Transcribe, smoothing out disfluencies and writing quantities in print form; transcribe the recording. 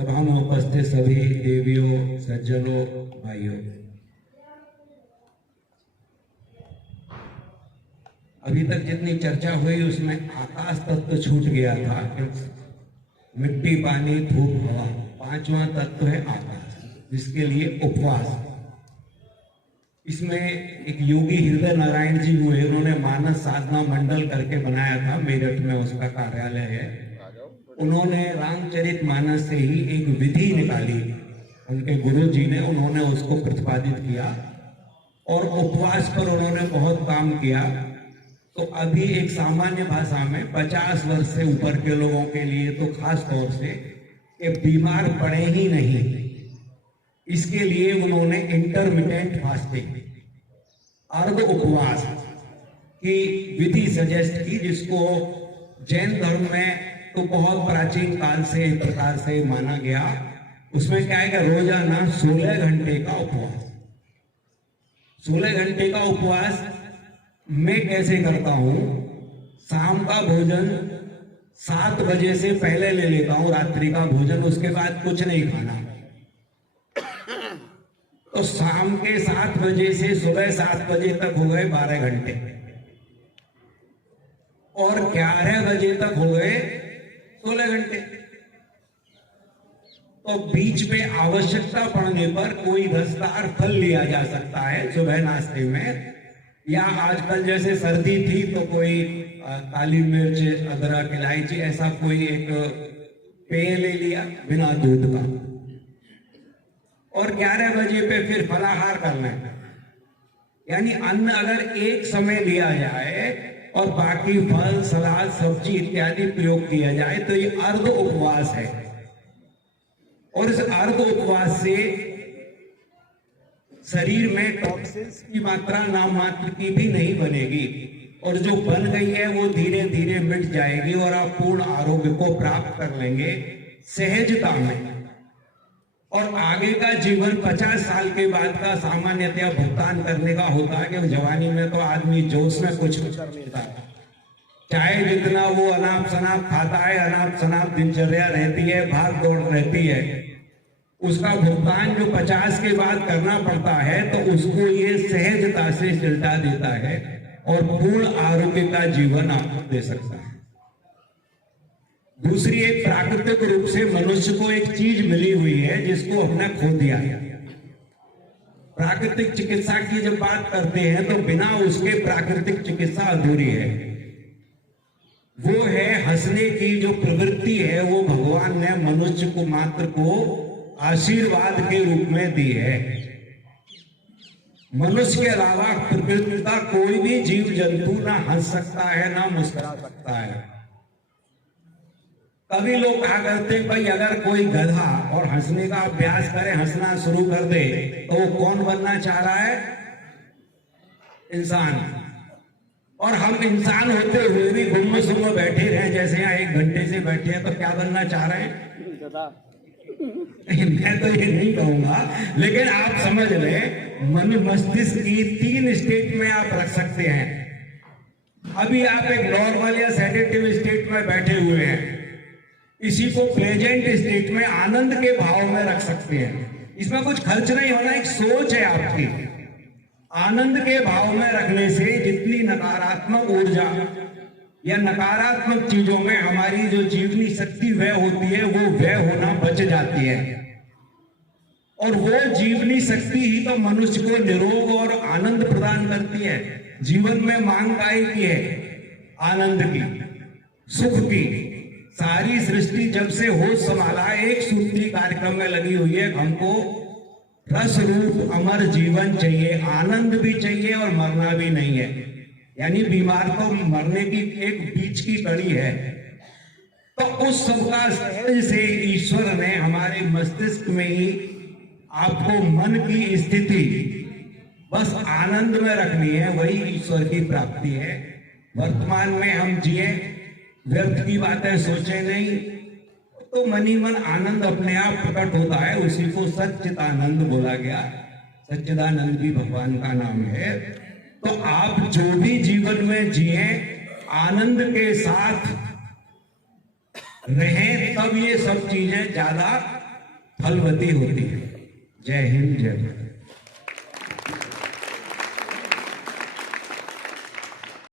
सभा में उपस्थित सभी देवियों, सज्जनों, भाइयों, अभी तक जितनी चर्चा हुई उसमें आकाश तत्व छूट गया था। मिट्टी, पानी, धूप, हवा, पांचवा तत्व है आकाश, जिसके लिए उपवास। इसमें एक योगी हृदय नारायण जी हुए, उन्होंने मानस साधना मंडल करके बनाया था, मेरठ में उसका कार्यालय है। उन्होंने रामचरित मानस से ही एक विधि निकाली, उनके गुरु जी ने, उन्होंने उसको प्रतिपादित किया और उपवास पर उन्होंने बहुत काम किया। तो अभी एक सामान्य भाषा में 50 वर्ष से ऊपर के लोगों के लिए तो खास तौर से कि बीमार पड़े ही नहीं, इसके लिए उन्होंने इंटरमिटेंट फास्टिंग, अर्ध उपवास की विधि सजेस्ट की, जिसको जैन धर्म में तो बहुत प्राचीन काल से एक प्रकार से माना गया। उसमें क्या है कि रोजाना 16 घंटे का उपवास। 16 घंटे का उपवास मैं कैसे करता हूं? शाम का भोजन 7 बजे से पहले ले लेता हूं, रात्रि का भोजन, उसके बाद कुछ नहीं खाना। तो शाम के 7 बजे से सुबह 7 बजे तक हो गए 12 घंटे, और 11 बजे तक हो गए 16 घंटे। तो बीच में आवश्यकता पड़ने पर कोई रसदार फल लिया जा सकता है सुबह नाश्ते में, या आजकल जैसे सर्दी थी तो कोई काली मिर्च, अदरक, इलायची, ऐसा कोई एक पेय ले लिया बिना दूध का, और 11 बजे पे फिर फलाहार करना है। यानी अन्न अगर एक समय लिया जाए और बाकी फल, सलाद, सब्जी इत्यादि प्रयोग किया जाए तो ये अर्ध उपवास है। और इस अर्ध उपवास से शरीर में टॉक्सिन्स की मात्रा नाम मात्र की भी नहीं बनेगी, और जो बन गई है वो धीरे धीरे मिट जाएगी और आप पूर्ण आरोग्य को प्राप्त कर लेंगे सहजता में। और आगे का जीवन 50 साल के बाद का सामान्यतया भुगतान करने का होता है कि जवानी में तो आदमी जोश में कुछ कर लेता है, चाहे जितना वो अनाप शनाप खाता है, अनाप शनाप दिनचर्या रहती है, भाग दौड़ रहती है, उसका भुगतान जो 50 के बाद करना पड़ता है, तो उसको ये सहजता से चिल्टा देता है और पूर्ण आरोग्य का जीवन आपको दे सकता है। दूसरी, एक प्राकृतिक रूप से मनुष्य को एक चीज मिली हुई है जिसको हमने खो दिया है। प्राकृतिक चिकित्सा की जब बात करते हैं तो बिना उसके प्राकृतिक चिकित्सा अधूरी है। वो है हंसने की जो प्रवृत्ति है, वो भगवान ने मनुष्य को मात्र को आशीर्वाद के रूप में दी है। मनुष्य के अलावा प्रकृति का कोई भी जीव जंतु ना हंस सकता है, ना मुस्कुरा सकता है। कभी लोग कहा करते हैं भाई अगर कोई गधा और हंसने का अभ्यास करे, हंसना शुरू कर दे, तो वो कौन बनना चाह रहा है? इंसान। और हम इंसान होते हुए भी गुम्म सुम्म बैठे रहे, जैसे यहाँ 1 घंटे से बैठे हैं, तो क्या बनना चाह रहे हैं? गधा। मैं तो ये नहीं कहूंगा, लेकिन आप समझ लें, मन मस्तिष्क की 3 स्टेट में आप रख सकते हैं। अभी आप एक नॉर्मल या सेडेटिव स्टेट में बैठे हुए हैं, इसी को प्लेजेंट स्टेट में आनंद के भाव में रख सकते हैं। इसमें कुछ खर्च नहीं होना, एक सोच है आपकी। आनंद के भाव में रखने से जितनी नकारात्मक ऊर्जा या नकारात्मक चीजों में हमारी जो जीवनी शक्ति व्यय होती है, वो व्यय होना बच जाती है। और वो जीवनी शक्ति ही तो मनुष्य को निरोग और आनंद प्रदान करती है। जीवन में मांग काय की है? आनंद की, सुख की। सारी सृष्टि जब से होश संभाला एक सूत्री कार्यक्रम में लगी हुई है, हमको रस रूप अमर जीवन चाहिए, आनंद भी चाहिए और मरना भी नहीं है। यानी बीमार को मरने की एक बीच की कड़ी है। तो उस सबका सहज से ईश्वर ने हमारे मस्तिष्क में ही आपको मन की स्थिति बस आनंद में रखनी है, वही ईश्वर की प्राप्ति है। वर्तमान में हम जिए, व्यर्थ की बातें सोचे नहीं, तो मन ही मन आनंद अपने आप प्रकट होता है। उसी को सच्चिदानंद बोला गया। सच्चिदानंद भी भगवान का नाम है। तो आप जो भी जीवन में जिए, आनंद के साथ रहें, तब ये सब चीजें ज्यादा फलवती होती है। जय हिंद, जय भारत।